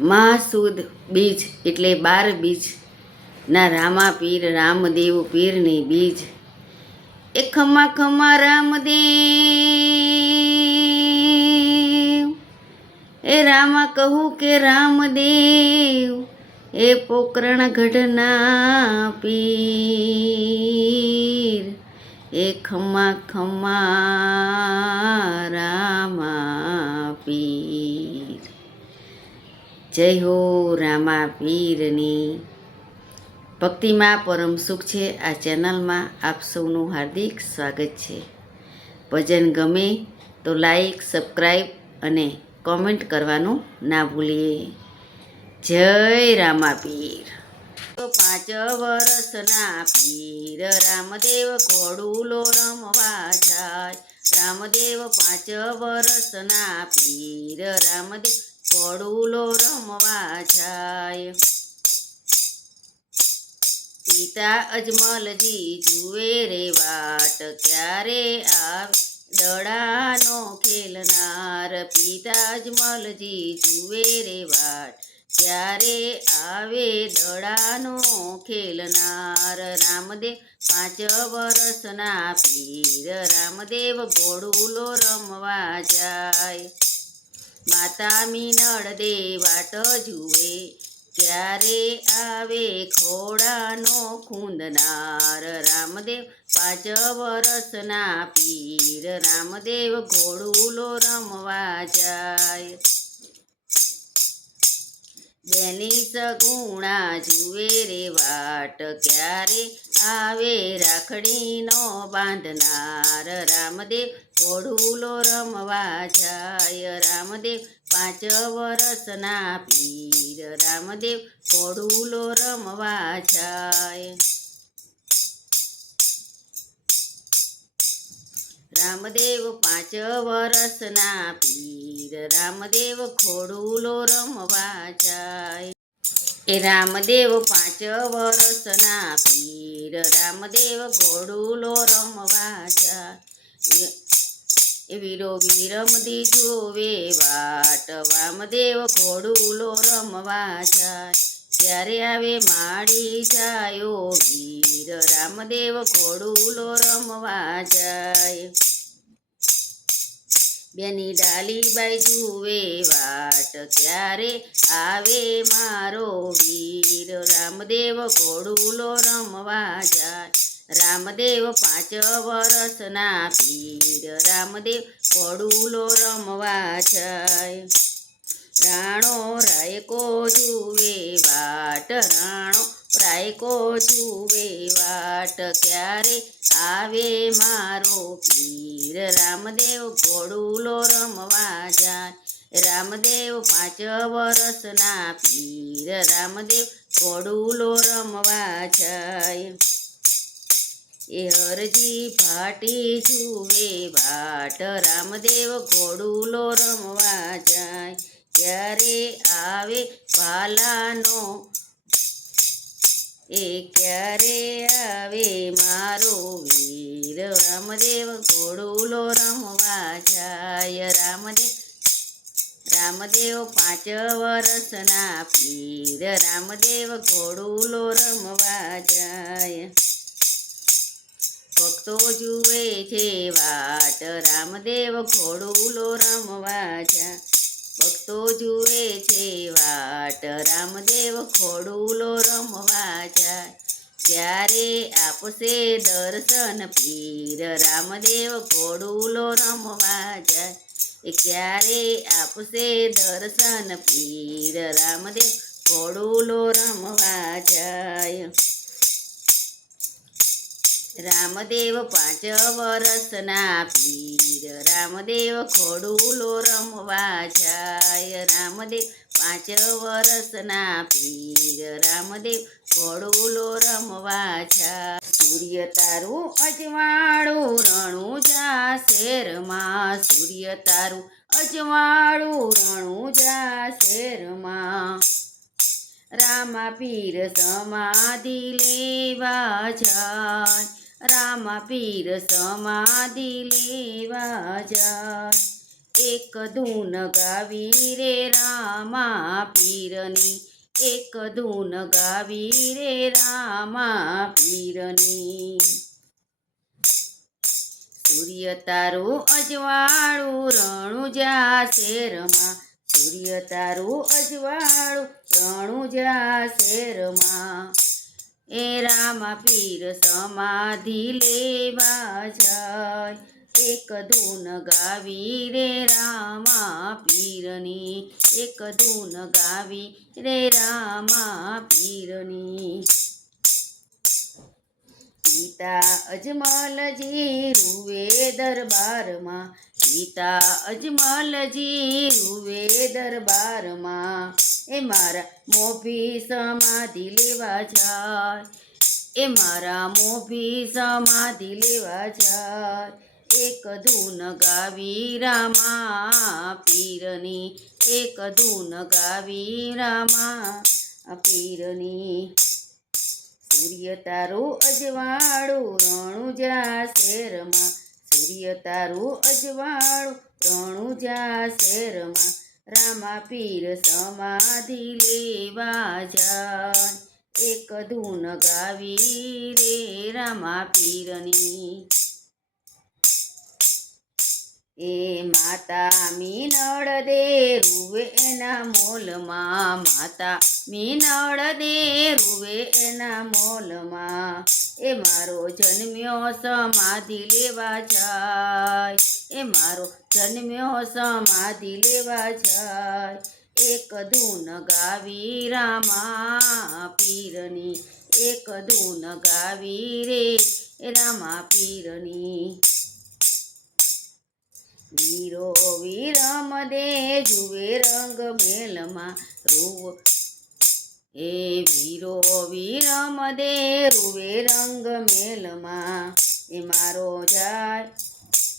મહાસુદ બીજ એટલે બાર બીજ. ના રામા પીર, રામદેવ પીરની બીજ. એ ખમા ખમા રામદેવ. એ રામા કહું કે રામદેવ, એ પોકરણ ઘટના પીર. એ ખમા ખમા રામા પીર. જય હો રામા પીરની. ભક્તિમાં પરમ સુખ છે આ ચેનલમાં આપ સૌનું હાર્દિક સ્વાગત છે. ભજન ગમે તો લાઈક, સબસ્ક્રાઈબ અને કોમેન્ટ કરવાનું ના ભૂલીએ. જય રામા પીર. પાંચ વર્ષના પીર રામદેવ ઘોડુલો રમવા જાય. રામદેવ પાંચ વર્ષના પીર રામદેવ ઘોડુલો રમવા જાય. પિતા અજમલજી જુએ રે વાટ, ક્યારે આવે દડાનો ખેલનાર? પિતા અજમલજી જુએ રે વાટ, ક્યારે આવે દડાનો ખેલનાર? રામદેવ પાંચ વર્ષના પીર, રામદેવ ઘોડુલો રમવા જાય. માતા મીનળ દે વાટ જુએ. ત્યારે આવે ખોડાનો ખૂંદનાર, રામદેવ પાંચ વર્ષના પીર. રામદેવ ઘોડુલો રમવા જાય. બેની સગુણા જુએ રે વાટ, ક્યારે આવે રાખડીનો બાંધનાર? રામદેવ ઘોડુલો રમવા જાય, રામદેવ પાંચ વર્ષના પીર. રામદેવ ઘોડુલો રમવા જાય. રામદેવ પાંચ વર્ષના પીર, રામદેવ ખોડુલો રમવા જાય. એ રામદેવ પાંચ વર્ષના પીર, રામદેવ ઘોડુલો રમવા જાય. વીરો વીરમદી જોવે વાટ વામદેવ ઘોડુલો રમવા જાય. ત્યારે આવે માડી જાયો વીર, રામદેવ ઘોડુલો રમવા જાય. બેની ડાલી બાઈ જુએ વાટ ક્યારે આવે મારો વીર? રામદેવ ઘોડુલો રમવા જાય. રામદેવ પાંચ વર્ષના પીર. રામદેવ ઘોડુલો રમવા જાય. રાણો રાયકો જુએ વાટ, રાણો રાયકો જુએ વાટ, ક્યારે આવે મારો પીર? રામદેવ ઘોડુલો રમવા જાય. રામદેવ પાંચ વર્ષના પીર. રામદેવ ઘોડુલો રમવા જાય. એ હરજી ભાટી જુએ ભાટ રામદેવ ઘોડુલો રમવા જાય. ક્યારે આવે ભાલાનો એ ક્યારે આવે મારો વીર? રામદેવ ઘોડુલો રમવા જાય. રામદેવ રામદેવ પાંચ વર્ષના પીર. રામદેવ ઘોડુલો રમવા જાય. ભક્તો જુએ છે વાટ. રામદેવ ઘોડુલો રમવા જા ભક્તો જુએ છે વાટ. રામદેવ ખોડુલો રમવા જાય. ત્યારે આપશે દર્શન પીર, રામદેવ ખોડુલો રમવા જાય. એ ક્યારે આપશે દર્શન પીર, રામદેવ ખોડુલો રમવા જાય. રામદેવ પાંચ વર્ષના પીર. રામદેવ ખોડુલો રમવા જાય. રામદેવ પાંચ વર્ષના પીર. રામદેવ ખોડુલો રમવા જાય. સૂર્ય તારું અજવાળું રણું જા શેરમાં સૂર્ય તારું અજવાળું રણું જા શેરમાં રામા પીર સમાધિ લેવા જાય. રામા પીર સમાધિ લેવા જા. એક ધૂન ગાવી રે રામા પીરની એક ધૂન ગાવી રે રામા પીરની સૂર્ય તારું અજવાળું રણુજા શેરમાં સૂર્ય તારું અજવાળું રણુજા શેરમાં એ રામ પીર સમાધિ લેવા જાય. એક ધૂન ગાવી રે રામા પીરની. એક ધૂન ગાવી રે રામા પીરની. પિતા અજમલજી રૂવે દરબારમાં પિતા અજમલજી રૂવે દરબારમાં, એ મારા મોભી સમાધિ લેવા જાય, એ મારા મોભી સમાધિ લેવા જાય, એક ધૂન ગાવી રામા પીરની, એક ધૂન ગાવી રામા પીરની. સૂર્ય તારું અજવાળું રણુજા શેરમાં સૂર્ય તારું અજવાળું રણુજા શેરમાં રામા પીર સમાધિ લેવા જાય એક ધૂન ગાવી રે રામા પીરની. એ માતા મીનળ દે રૂવે એના મોલમાં, માતા મીનળ દે રૂવે એના મોલમાં. એ મારો જન્મ્યો સમાધિ લેવા જાય, એ મારો જન્મ્યો સમાધિ લેવા જાય. એક ધૂન ગાવી રામા પીરની, એક ધૂન ગાવી રે રામા પીરની. વીરો વિરમ દે જુએ રંગ મેલમાં રૂવ. એ વીરો વિરમ દે રૂવે રંગ મેલમાં. એ મારો જાય,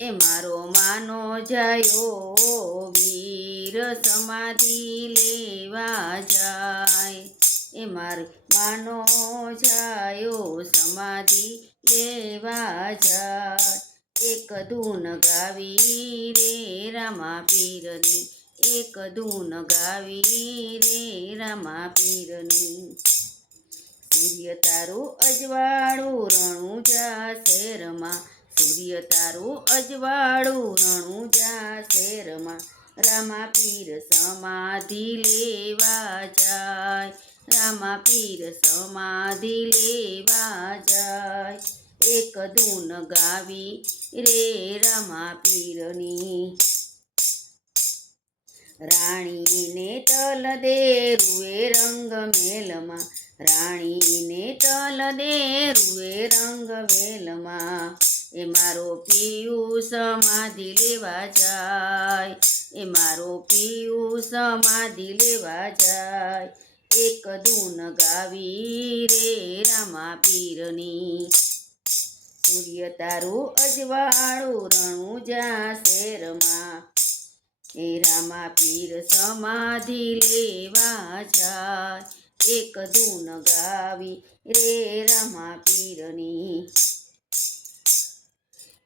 એ મારો માનો જાયો. વીર સમાધિ લેવા જાય. એ મારો માનો જાયો, સમાધિ લેવા જાય. એક ધૂન ગાવી રે રામા પીરની એક ધૂન ગાવી રે રામા પીરની સૂર્ય તારું અજવાળું રણુજા શેરમાં સૂર્ય તારું અજવાળું રણુજા શેરમાં રામા પીર સમાધિ લેવા જાય રામા પીર સમાધિ લેવા જાય. એક ધૂન ગાવી રે રામા પીરની. રાણીને તલ દે રૂએ રંગ મેલમાં, રાણીને તલ દે રૂએ રંગ મેલમાં. એ મારો પિયું સમાધિ લેવા જાય, એ મારો પિયું સમાધિ લેવા જાય. એક ધૂન ગાવી રે રામા પીરની. સૂર્ય તારું અજવાળું રણુજા શેરમાં એ પીર સમાધિ લેવા જાય. એક ધૂન ગાવી રે રામા પીરની.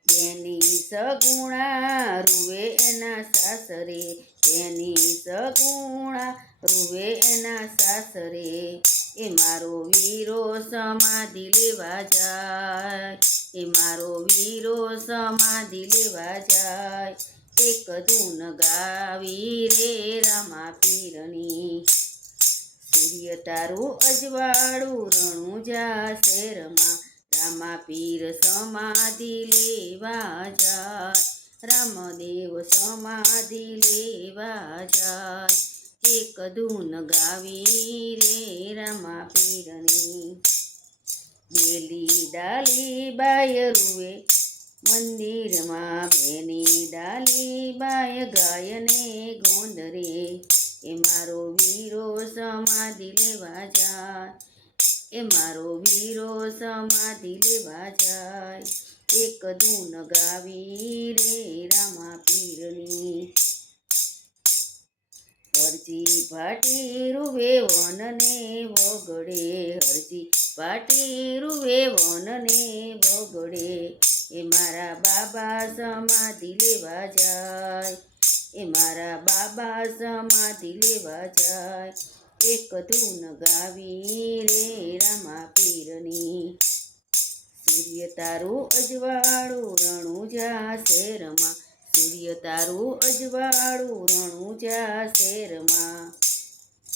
તેની સગુણા રૂવે એના સાસરે, તેની સગુણા રૂવે એના સાસરે. એ મારો વીરો સમાધિ લેવા જાય, એ મારો વીરો સમાધિ લેવા જાય. એક ધૂન ગાવી રે રામા પીરની, સૂર્ય તારું અજવાળું રણુજા શેરમાં રામા પીર સમાધિ લેવા જાય રામદેવ સમાધિ લેવા જાય એક ધૂન ગાવી રે રામા પીરની બેલી ડાલી બાય રૂવે મંદિરમાં બેની ડાલી બાય ગાયને ગોંદરે એ મારો વીરો સમાધિ લેવા જાય એ મારો વીરો સમાધિ લેવા જાય. એક ધૂન ગાવી રે રામા પીરની હરજી ભાટી રૂવે વનને વગડે, હરજી ભાટી રૂવે વનને વગડે, એ મારા બાબા સમાધિ લેવા જાય. એ મારા બાબા સમાધિ લેવા જાય. એક ધૂન ગાવી રે રામા પીરની. સૂર્ય તારું અજવાળું રણું જા શેરમાં સૂર્ય તારું અજવાળું રણું જા શેરમાં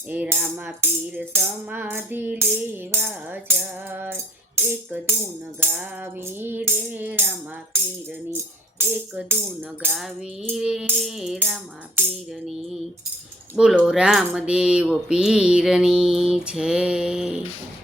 એ રામા પીર સમાધિ લેવા જાય. એક ધૂન ગાવી રે રામા પીરની. એક ધૂન ગાવી રે રામા પીરની. બોલો રામદેવ પીરની છે.